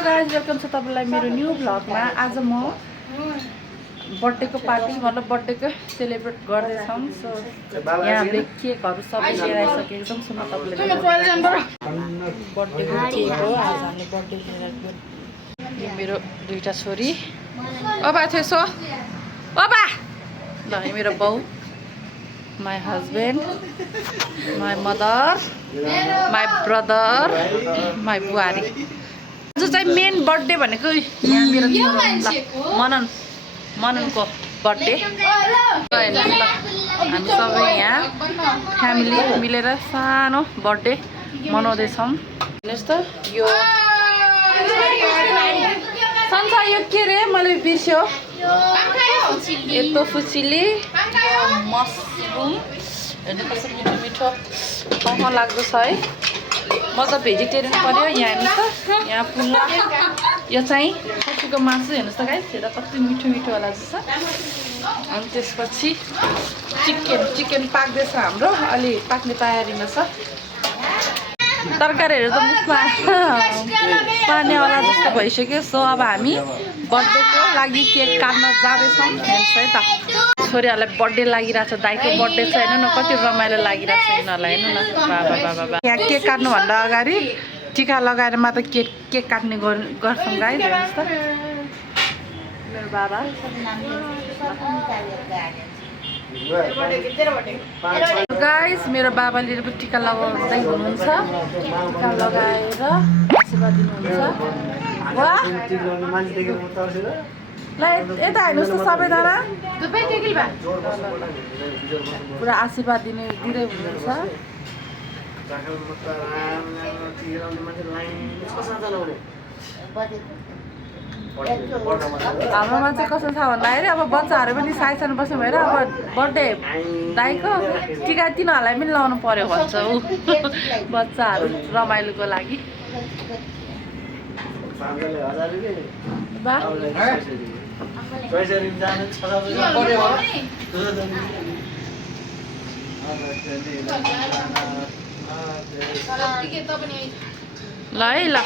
Hello guys welcome छ तपाईलाई मेरो न्यू भ्लगमा। आज म बर्थडेको पार्टी मतलब बर्थडेको सेलिब्रेट गर्दैछौँ। सो यहाँ हामीले केकहरू सबै लिएर आइसकेको छौँ। सो म तपाईँलाई बर्थडेको केक हो। आज हामीले बर्थडे लिएर यो मेरो दुईटा छोरी ओबा थियो सो ओबा ल यो मेरो बाउ my husband, my mother, my brother, my बुहारी। जो चाहिँ मेन बर्थडे भनेको यहाँ मेरो मननको बर्थडे। हामी सबै यहाँ फ्यामिली मिलेर सानो बर्थडे मनाउँदैछौँ। हेर्नुहोस् त यो संसार यो के रे मैले बिर्स्यो। यस्तो फुचिली मसरुम हेर्नु कस्तो मिठो मिठो कहाँ लाग्दो छ है। म त भेजिटेरियन पर्यो। यहाँ हेर्नुहोस् त यहाँ पुरा यो चाहिँ खसीको मासु हेर्नुहोस् त गाइस। हेर्दा कति मिठो मिठो होला जस्तो छ। अनि त्यसपछि चिकन पाक्दैछ हाम्रो। अलि पाक्ने तयारीमा छ। तरकारीहरू त मुखमा पार्नेवाला जस्तो भइसक्यो। सो अब हामी बर्थडेको लागि केक काट्न जाँदैछौँ। हेर्नुहोस् है त छोरीहरूलाई बर्थडे लागिरहेको छ। दाइको बर्थडे छ हेर्नु न कति रमाइलो लागिरहेको छ यिनीहरूलाई। हेर्नु न बाबा यहाँ केक काट्नुभन्दा अगाडि टिका लगाएर मात्र केक काट्ने गर्छौँ गाइस। हेर्नुहोस् त मेरो बाबा गाइस मेरो बाबाले टिका लगाउँदै हुनुहुन्छ। टिका लगाएर आशीर्वाद दिनुहुन्छ। ल यता हेर्नुहोस् त सबैजना पुरा आशीर्वाद दिँदै हुनुहुन्छ। हाम्रोमा चाहिँ कस्तो छ भन्दाखेरि अब बच्चाहरू पनि साइसानो बस्नु भएर अब बर्थडे दाइको टिका तिनीहरूलाई पनि लाउनु पर्यो भन्छ ऊ बच्चाहरू रमाइलोको लागि। ल है ल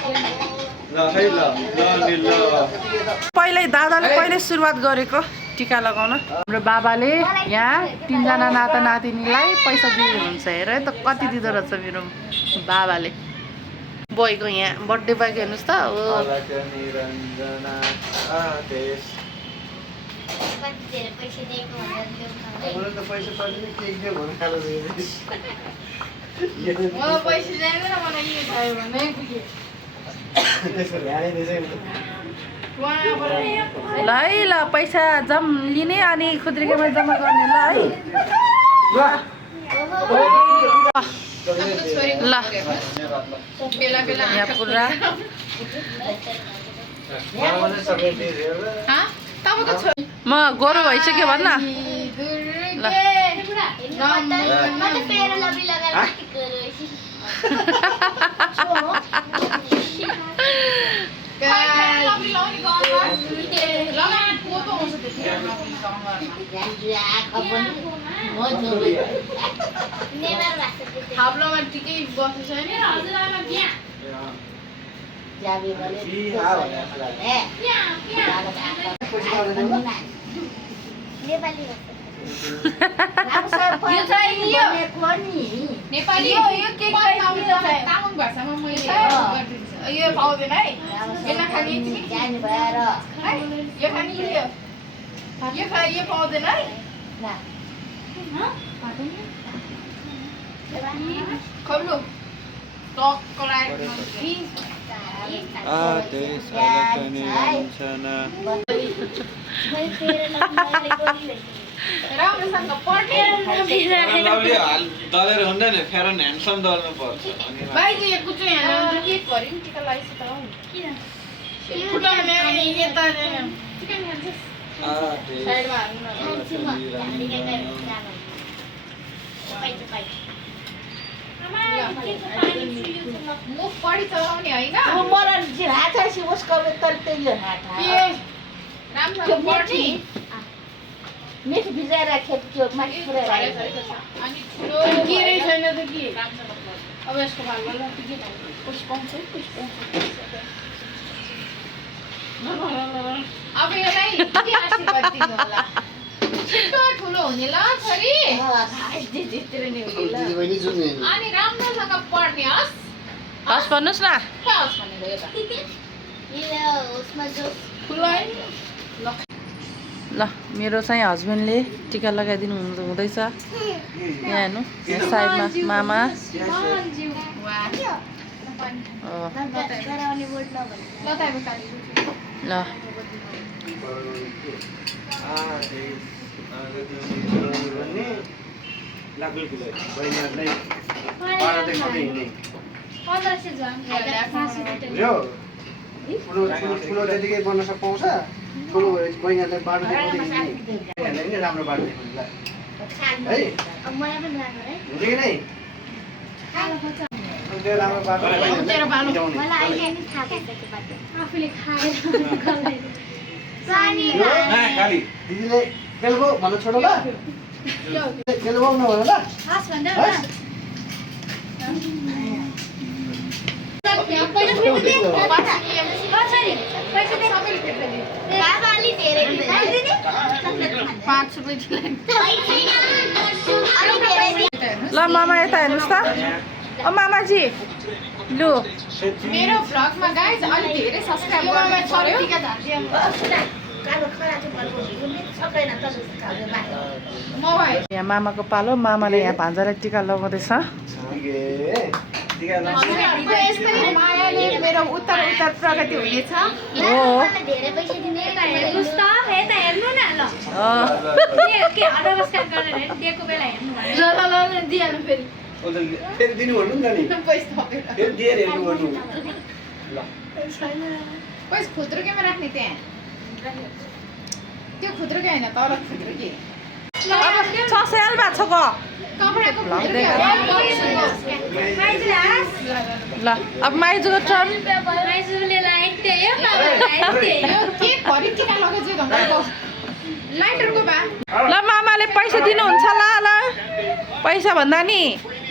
पहिल्यै दादाले पहिल्यै सुरुवात गरेको टिका लगाउन। हाम्रो बाबाले यहाँ 3 जना नाता नातिनीलाई पैसा दिनुहुन्छ। हेर है त कति दिँदो रहेछ मेरो बाबाले। बोयको यहाँ बर्थडे बोयको हेर्नुहोस् त ल है ल पैसा लिने अनि खुद्रीकेमा जम्मा गर्ने ल है ल यहाँ पुरा म गोरो भइसक्यो भन्न ल ठिकै बसेछ नेपाली तामाङ भाषामा मैले यो पाउँदैन है। यो नखाने यो खाने यो पाउँदैन है। खोल्नु टक्क लाग्यो राम्रोसँग दलेर हुँदैन फेरन ह्यान्डसम दल्नु पर्छ। भाइजी यो कुचो यहाँ के गरि नि टिका लाइस त हो किन खुट्टा मेरो यता चिकन खान्छस् साइडमा मुख पढी चलाउने होइन मलाई हात छ उसको तर त्यही हो हात राम्रोसँग पढ्ने मिठ भिजाएर खेप्यो माथि पुरा अनि ठुलो के रे छैन त के अब यसको भागमा ल के कुछ पाउँछ कुछ पाउँछ अब यसलाई के आशीर्वाद दिनु होला छिटो ठुलो हुने ल छोरी अनि राम्रोसँग पढ्ने हस् हस् भन्नुहोस् न हस् भनेको यता ल मेरो चाहिँ हस्बेन्डले टिका लगाइदिनु हुँदैछ यहाँ हेर्नु यहाँ साइडमा मामा ल ठुलो त्यतिकै बन्न पाउँछ ठुलो बहिनीहरूलाई बाटो देखाउँदै राम्रो बाटो देखाउनु है हुन्छ कि नै त्यो राम्रो बाटो तेरो बालो दिदीले खेल्बो भन्न छोडो ल खेल्बो नभन ल ल मामा यता हेर्नुहोस् त ओ मामाजी लु मेरो भ्लगमा गाइज अलि धेरै सब्स्क्राइब गर्नु पर्यो मोबाइल यहाँ मामाको पालो मामाले यहाँ भान्जालाई टिका लगाउँदैछ यस्तै मायाले मेरो उत्तर प्रगति हुनेछ हो फेरि दिनु भन्नु नि त नि फेरि दिएर हेर्नु भन्नु ल पैसा खुद्रुकेमा राख्ने त्यहाँ त्यो खुद्रुके होइन तल खुद्रुके छ स्याल भएको छ ग कपडाको ल अब माइजूको टर्न के भरि टिका लगाउँछ घमको लाइटरको बा ल मामाले पैसा दिनुहुन्छ ल ल पैसा भन्दा नि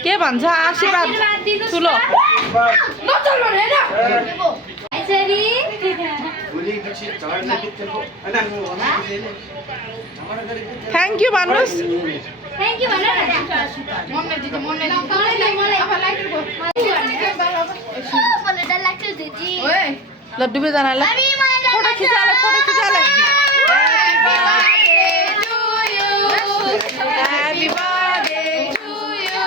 के भन्छ आशीर्वाद ठुलो नचल भनेन भोलि पछि झगडा बित्थेको हैन थ्याङ्क यू भन्नुहोस् मम्मी दिदी मम्मी अब लाइटरको ओए ल दुवैजनालाई photo खिचाले Happy birthday to you.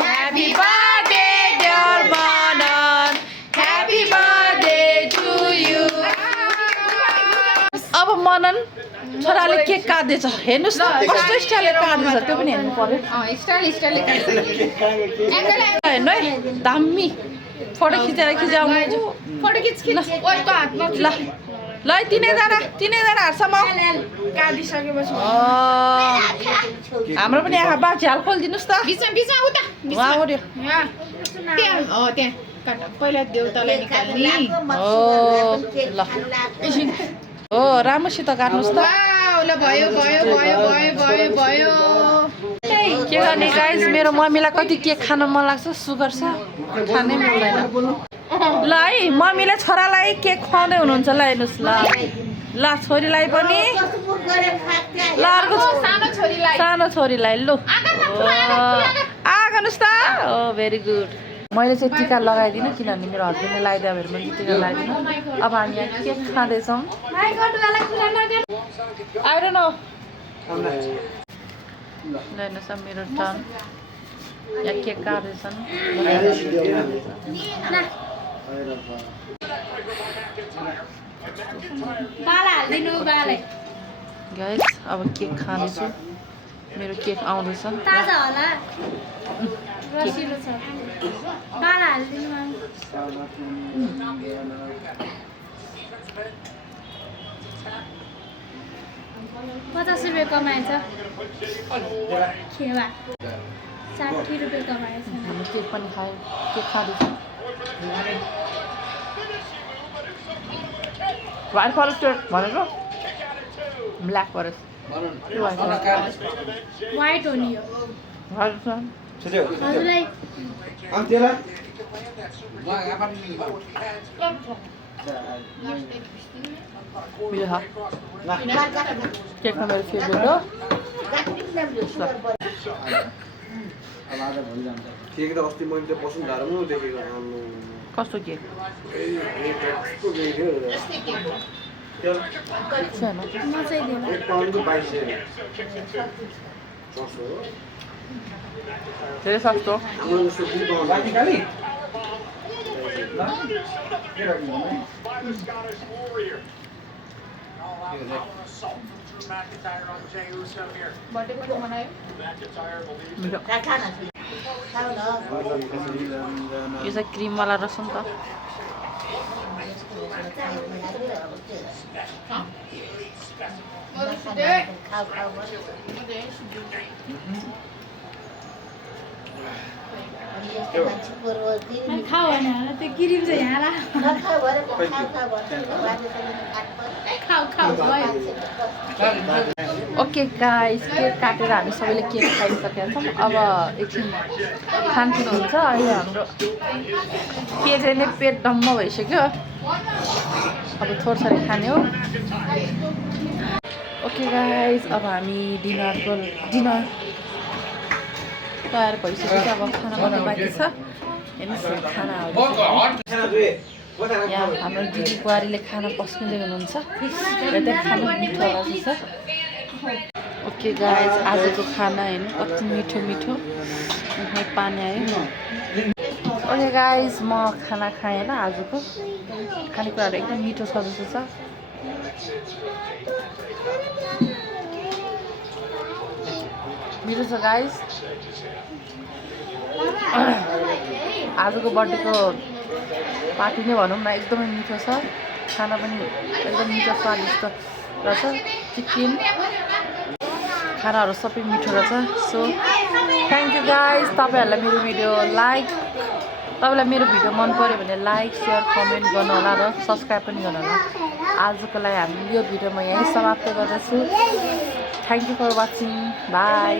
Happy birthday, dear Manan. Happy birthday to you. अब मनन छोराले केक काट्दैछ हेर्नुहोस् न कस्तो स्टाइलले काट्दैछ त्यो पनि हेर्नु पर्यो स्टाइल हेर्नु है दामी फोटो खिचाउनु फोटो खिच ओइ त हातमा ल ल तिनैजना हातसम्म काटिसकेपछि हाम्रो पनि यहाँ बा झ्याल खोलिदिनुहोस् त बिचमा उता वहाँ उड्यो यहाँ त्यहाँ काट पहिला देउतालाई निकाल्ने ल हो राम्रोसित काट्नुहोस् त वाउ ल भयो के गर्ने गाइस मेरो मम्मीलाई कति केक खान मन लाग्छ सुगर छ खानै मिल्दैन ल है मम्मीले छोरालाई केक खुवाउँदै हुनुहुन्छ ल हेर्नुहोस् ल छोरीलाई पनि ल अर्को सानो छोरीलाई लु आगर्नुहोस् त हो भेरी गुड मैले चाहिँ टिका लगाइदिनँ किनभने मेरो हस्बेन्डले लगाइदियो भने मैले टिका लगाइदिनँ अब हामी यहाँ केक खाँदैछौँ आएर न ल हेर्नुहोस् अब मेरो टर्न यहाँ केक काट्दैछन् गाइस अब केक खाँदैछु मेरो केक आउँदैछ ₹50 कमाएछ खेवा 60 रुपियाँ कमाएछ हामी केक पनि खायो केक खाँदैछौँ व्हाइट फरेस्ट भनेको ब्ल्याक फरेस्ट व्हाइट हो नि यो हजुरलाई मिठो छ केकमा मेरो फेभरेट हो अब आज भोलि जान्छ केक त अस्ति मैले त्यो वसुन्धरामा देखेको आम्म कस्तो केक कस्तो केक हो छैन मजै दिएन एक पाउन्डको 2200 सस्तो हो धेरै सस्तो हाम्रो जस्तो 2 पाउन्ड बाँकी खाली बर्थडेको मनायो मिठो खाना खाऊ न यो चाहिँ क्रिमवाला रहेछ नि त खाऊ खाऊ मान्छे पूर्वती खाऊ भने त्यो क्रिम चाहिँ यहाँ ला नखाऊ भरे खाऊ खाऊ खाऊ खाऊ भयो ओके गाइस केक काटेर हामी सबैले केक खाइसकेका छौँ अब एकछिन खानपिन हुन्छ अहिले हाम्रो केकले नै पेट डम्म भइसक्यो अब थोरथोरै खाने हो ओके गाइस अब हामी डिनर तयार भइसक्यो अब खाना बनाउनु बाँकी छ हेर्नुहोस् खाना यहाँ हाम्रो दिदी बुहारीले खाना पस्किँदै हुनुहुन्छ र खाना मिठो लाग्छ ओके गाइस आजको खाना हेर्नु कति मिठो मिठो मुखमै पानी आयो ओके गाइस म खाना खाएँ होइन आजको खानेकुराहरू एकदम मिठो छ जस्तो छ मिठो छ गाइस आजको बर्थडेको पार्टी नै भनौँ न एकदमै मिठो छ खाना पनि एकदम मिठो स्वादिष्ट रहेछ चिकन खानाहरू सबै मिठो रहेछ सो थ्याङ्क यू गाइस तपाईँहरूलाई मेरो भिडियो मन पऱ्यो भने लाइक सेयर कमेन्ट गर्नु होला र सब्सक्राइब पनि गर्नु होला आजको लागि हामी यो भिडियो म यहीँ समाप्त गर्दछु thank you for watching by